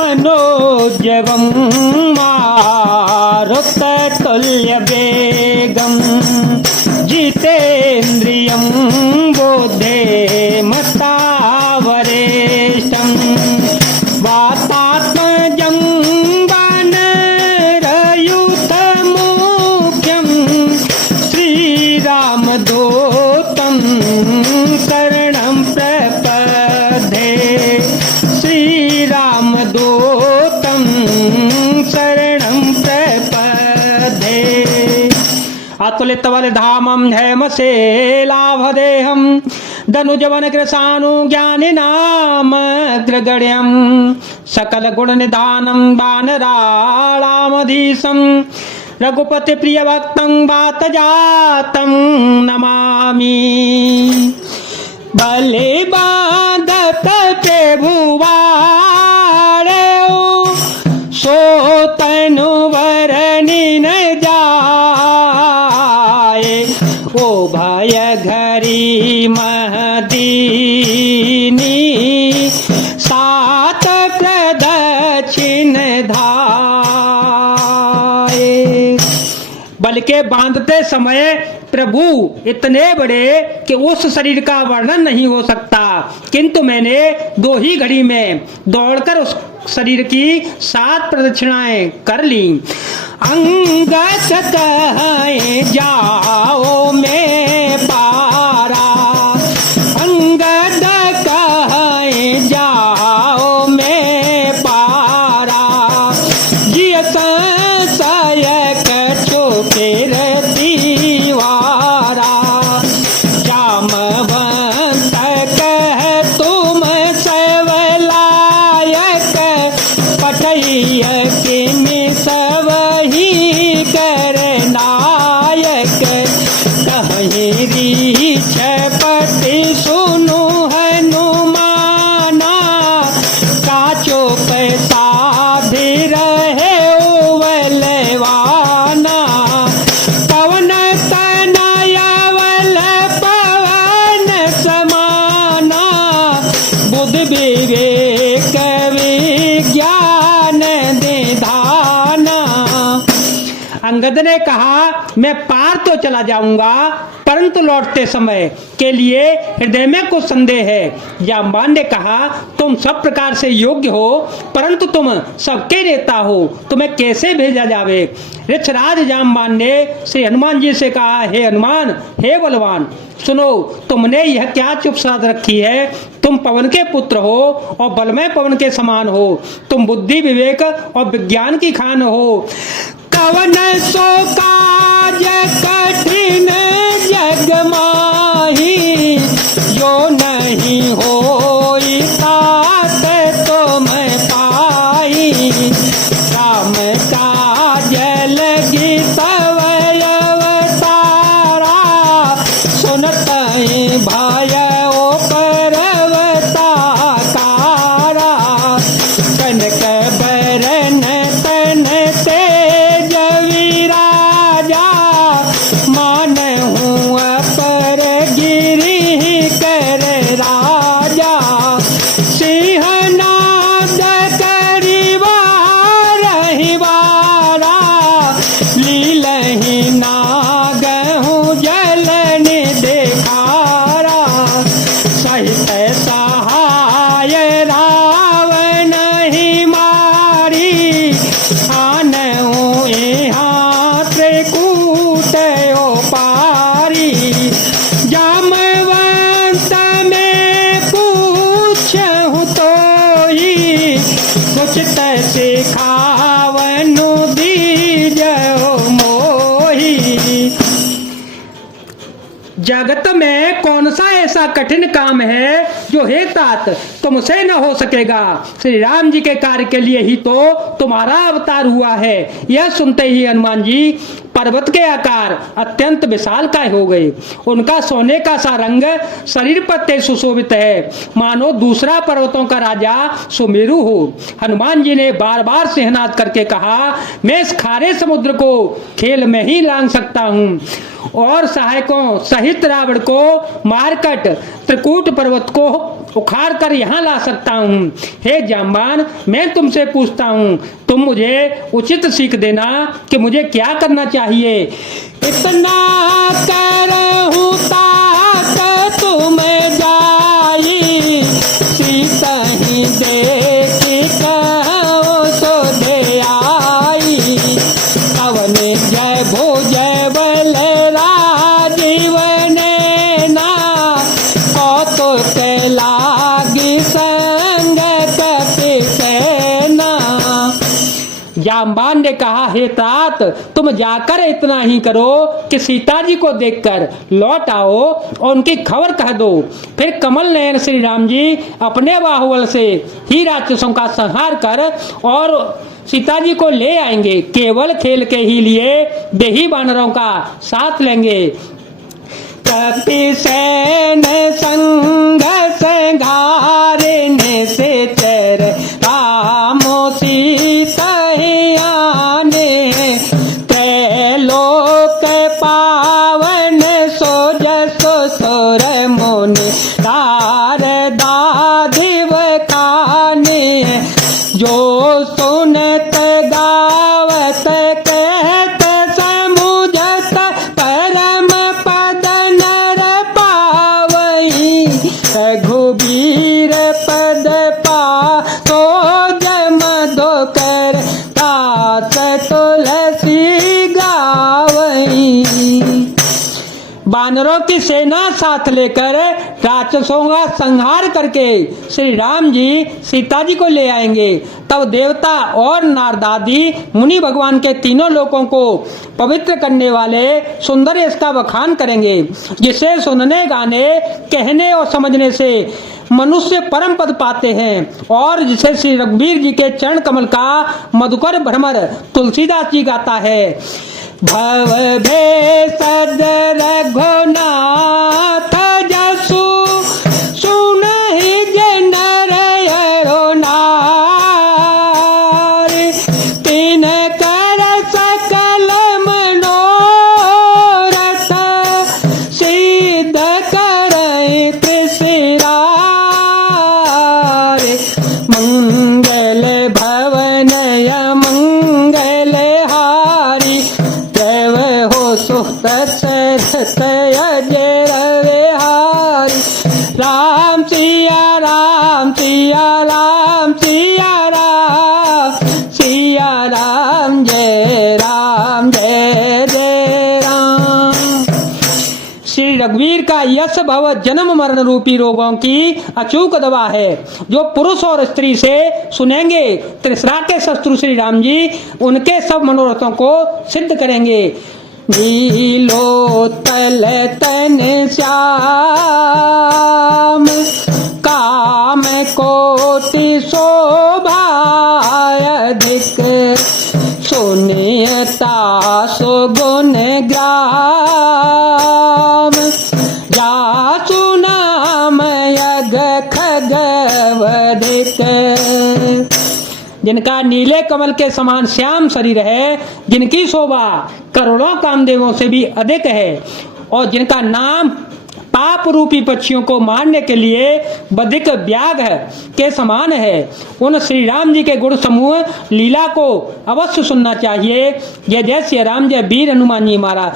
मनोजवं मारुततुल्यवेगं जितेन्द्रियं बुद्धिमतावरेष्ठं वातात्मजं वानरयूथमुख्यं श्रीरामदूतं शरणं प्रपद्ये श्रीरामदूतं शरणं प्रपद्ये अतुलितबलधामं हेमशेलाभदेहं धनुजवनकृशानुज्ञानिनामग्रगण्यं सकलगुणनिधानं वानराणामधीशं रघुपतिप्रियभक्तं वातजातं नमामि। भले बाधत प्रभुवारे सो तनु वरनि न जाए ओ भय घरी महदीनी सात प्रदक्षिण धाये। बल के बांधते समय प्रभु इतने बड़े कि उस शरीर का वर्णन नहीं हो सकता, किंतु मैंने 2 ही घड़ी में दौड़कर उस शरीर की 7 प्रदक्षिणाएं कर ली। अंगत कहे जाओ मैं पारा, अंगद कहे जाओ मैं पारा, जिय संशय कछो फिर दीवारा, जामवंत कह तुम सवलायक, पठैय किमि सबहि कर नायक, कहीं रीछ पति सुनु हनुमाना, काचो पैसा भी रहे उवलवाना, पवन तनयावल पवन समाना, बुद्ध विवेक विज्ञान निधाना। अंगद ने कहा मैं पार तो चला जाऊंगा, परंतु लौटते समय के लिए हृदय में कुछ संदेह है। जामवान ने कहा तुम सब प्रकार से योग्य हो, परंतु तुम सबके नेता हो, तुम्हें कैसे भेजा जावे। ऋक्षराज जामवान ने श्री हनुमान जी से कहा हे हनुमान, हे बलवान, सुनो तुमने यह क्या चुप साध रखी है। तुम पवन के पुत्र हो और बलमय पवन के समान हो, तुम बुद्धि विवेक और विज्ञान की खान हो। कवन सो काज कठिन जग माही, जो नहीं होई तात तुम पाई, राम काज लगी सवय अवतारा, सुनतहि भय ओ पर्वताकारा, कनक बरन तन तेज विराजा, मानहु अपर गिरि कर राजा, सिंहनाद करिवा रहिवारा, लीलहि नागहु जलन देखारा, सहित सहाय रावण ही मारी, आनहु यहाँ त्रिकूट पारी, जामवंत में पूछहु तो ही, कुछ सिखावनु दीजो मोही। जगत में कौन सा ऐसा कठिन काम है जो हे तात तुमसे न हो सकेगा। श्री राम जी के कार्य के लिए ही तो तुम्हारा अवतार हुआ है। यह सुनते ही हनुमान जी पर्वत के आकार अत्यंत विशालकाय हो गए। उनका सोने का सा रंग शरीर पर तेज सुशोभित है, मानो दूसरा पर्वतों का राजा सुमेरु हो। हनुमान जी ने बार बार सिंहनाद करके कहा, मैं इस खारे समुद्र को खेल में ही लांघ सकता हूँ और सहायकों सहित रावण को मारकट त्रिकूट पर्वत को उखाड़ कर यहाँ ला सकता हूँ। हे जाम्बान, मैं तुमसे पूछता हूँ, तुम मुझे उचित सीख देना कि मुझे क्या करना चाहिए। इतना करहूँ तात तुम जाई, सीता ही देखी कहो सो दे आई। कवने जय भोजय बल राजीव ने ना, कौतुक लागी संग कपि सेना। जाम्बान ने कहा, हे तात, तुम जाकर इतना ही करो कि सीता जी को देखकर लौट आओ और उनकी खबर कह दो। फिर कमल नयन श्री राम जी अपने बाहुबल से ही राक्षसों का संहार कर और सीता जी को ले आएंगे। केवल खेल के ही लिए वे ही वानरों का साथ लेंगे। कपि सेन संग संघारने से चर रामो सीता ही आने। त्रैलोक पावन सो जसो सोर मुनि नारदा दिव खाने। जो सुनत गावत कहत समुझत परम पद नर पावई। रघुबीर पद पा तो जम दो कर दास तुलसी गावई। वानरों की सेना साथ लेकर राक्षसों का संहार करके श्री राम जी सीता जी को ले आएंगे। तब देवता और नारदादि मुनि भगवान के तीनों लोकों को पवित्र करने वाले सुंदर इसका बखान करेंगे, जिसे सुनने, गाने, कहने और समझने से मनुष्य परम पद पाते हैं और जिसे श्री रघुवीर जी के चरण कमल का मधुकर भ्रमर तुलसीदास जी गाता है। भव भेषज रघुनाथ जसु सुनहि जन अरो नार। तीन कर सकल मनोरथ सिद्ध करहि त्रिशिरार। मंगल भवनय मंगल हारी, देव हो सुत सरत अजय रविहारी। राम सिया राम सिया राम सिया राम, सिया राम जय जय राम। श्री रघुवीर का यश भव जन्म मरण रूपी रोगों की अचूक दवा है, जो पुरुष और स्त्री से सुनेंगे। त्रिशरा के शत्रु श्री राम जी उनके सब मनोरथों को सिद्ध करेंगे। नीलो तल तन श्याम, काम कोटि शोभा अधिक। सुनियता सुगुण ग्राम, जासु नाम यग खगवधिक। जिनका नीले कमल के समान श्याम शरीर है, जिनकी शोभा करोड़ों कामदेवों से भी अधिक है और जिनका नाम पाप रूपी पक्षियों को मारने के लिए बधिक व्याघ्र के समान है, उन श्री राम जी के गुण समूह लीला को अवश्य सुनना चाहिए। जय जय श्री राम, जय वीर हनुमान जी महाराज।